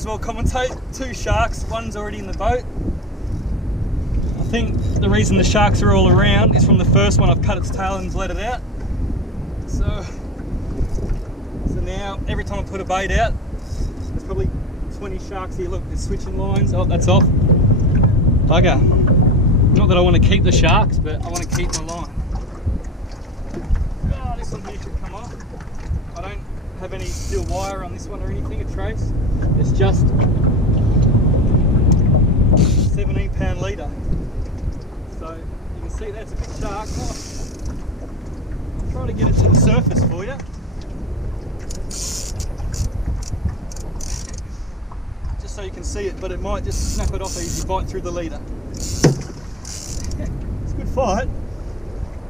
as well commentate. 2 sharks, one's already in the boat. I think the reason the sharks are all around is from the first one I've cut its tail and let it out. So now every time I put a bait out, there's probably 20 sharks here. Look, they're switching lines. Oh, that's off. Bugger. Not that I want to keep the sharks, but I want to keep my line. Oh, this one here should come off. I don't have any steel wire on this one or anything, a trace. It's just 17-pound leader. So you can see that's a big shark. Oh, I'm trying to get it to the surface for you. Just so you can see it, but it might just snap it off as you bite through the leader. It's a good fight,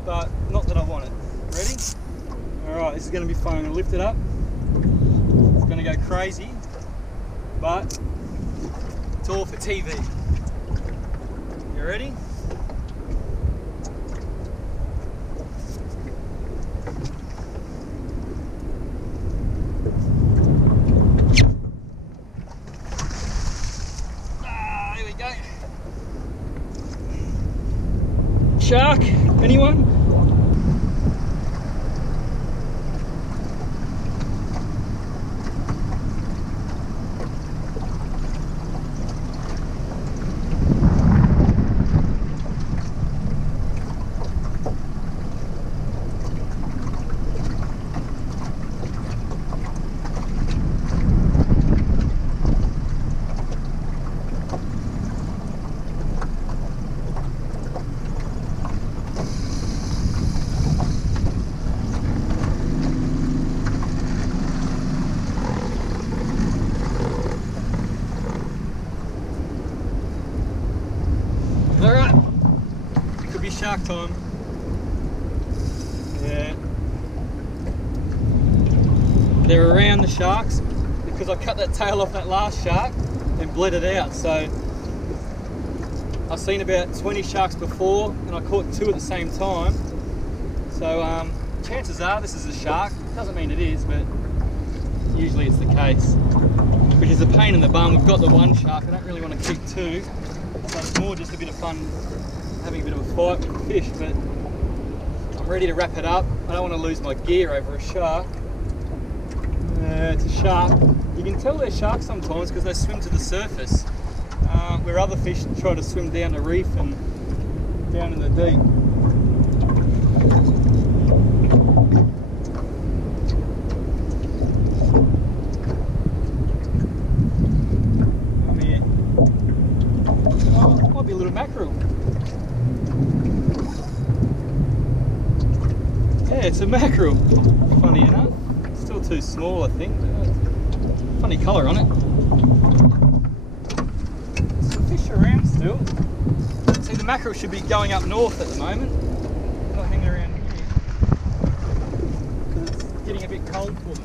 but not that I want it. Ready? Alright, this is going to be fun. I'm going to lift it up. It's going to go crazy, but it's all for TV. You ready? Here we go. Shark, anyone? Alright, could be shark time. Yeah, they're around the sharks because I cut that tail off that last shark and bled it out. So I've seen about 20 sharks before and I caught 2 at the same time. So chances are this is a shark. Doesn't mean it is, but usually it's the case. Which is a pain in the bum. We've got the 1 shark, I don't really want to keep 2. So it's more just a bit of fun having a bit of a fight with the fish, but I'm ready to wrap it up. I don't want to lose my gear over a shark. It's a shark. You can tell they're sharks sometimes because they swim to the surface, where other fish try to swim down the reef and down in the deep. Might be a little mackerel. Yeah, it's a mackerel. Funny enough. Still too small, I think. Funny colour on it. Some fish around still. See, the mackerel should be going up north at the moment. Not hanging around here. Because it's getting a bit cold for them.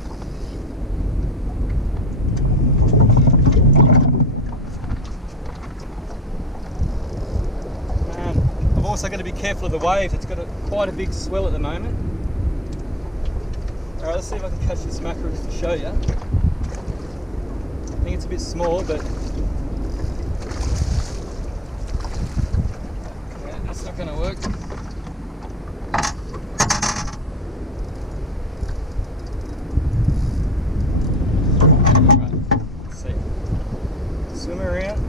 I'm also going to be careful of the waves. It's got quite a big swell at the moment. Alright, let's see if I can catch this mackerel just to show you. I think it's a bit small, but yeah, that's not going to work. Alright, let's see. Swim around.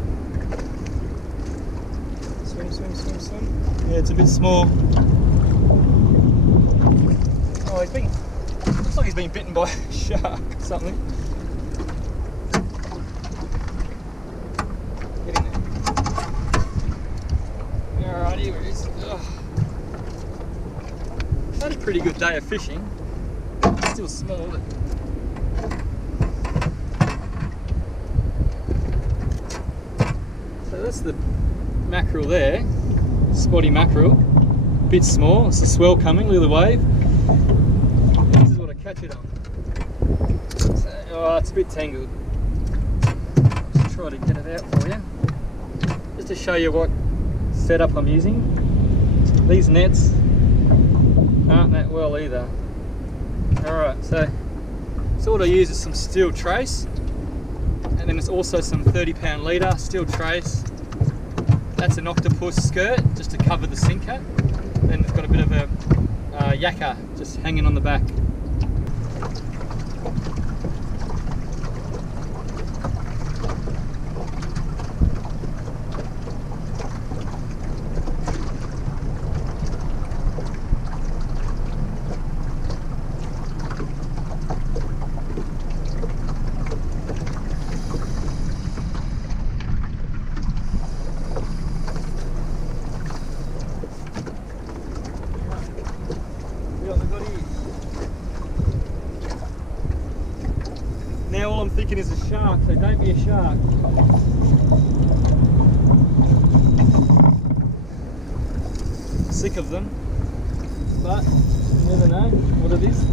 Swim, swim, swim, swim. Yeah, it's a bit small. Oh, looks like he's been bitten by a shark or something. Get in there. Alright, here it is. Ugh. Had a pretty good day of fishing. Still small, but so that's the mackerel there. Spotty mackerel. Bit small. It's a swell coming. Look at the wave. This is what I catch it on. So, oh, it's a bit tangled. I'll just try to get it out for you. Just to show you what setup I'm using. These nets aren't that well either. Alright, so what I use is some steel trace, and then it's also some 30-pound leader steel trace. That's an octopus skirt just to cover the sinker. Then it's got a bit of a yakka just hanging on the back. Now all I'm thinking is a shark, so don't be a shark. Sick of them, but you never know what it is.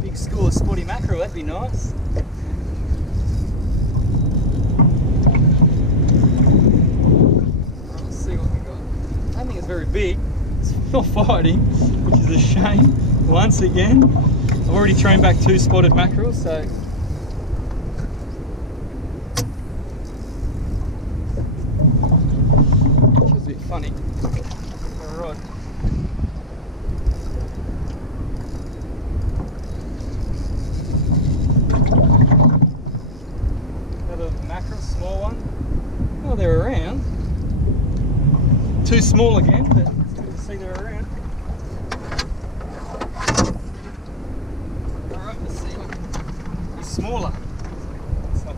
Big school of spotty mackerel, that'd be nice. Let's see what we got. I don't think it's very big. It's not fighting, which is a shame. Once again, I've already thrown back 2 spotted mackerel, so which is a bit funny. Alright. Another mackerel, small one. Oh, they're around. Too small again, but see they're around. Alright, let's see. He's smaller. So.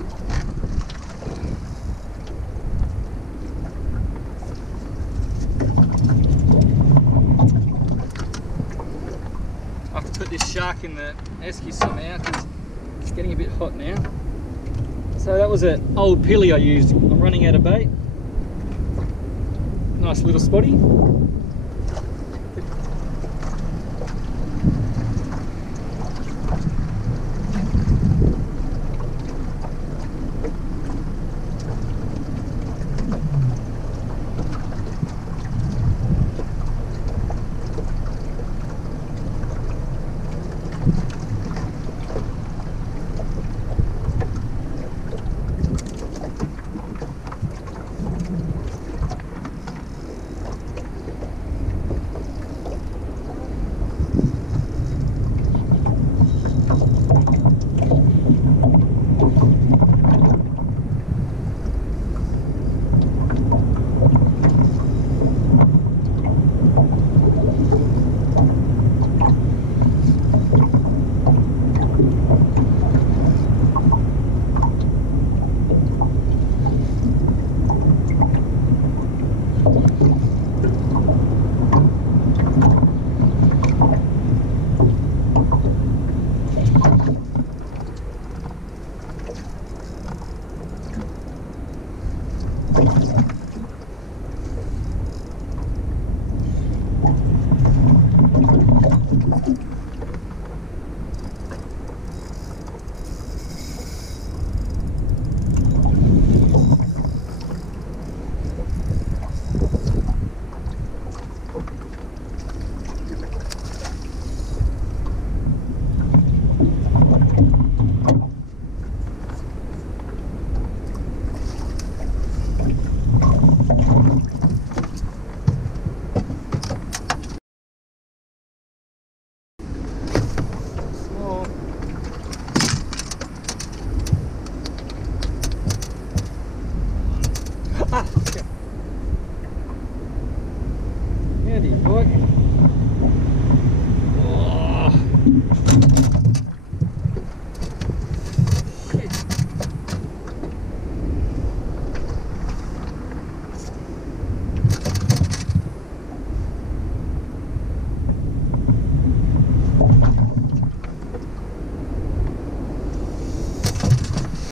I have to put this shark in the esky somehow because it's getting a bit hot now. So that was an old pilly I used. I'm running out of bait. Nice little spotty.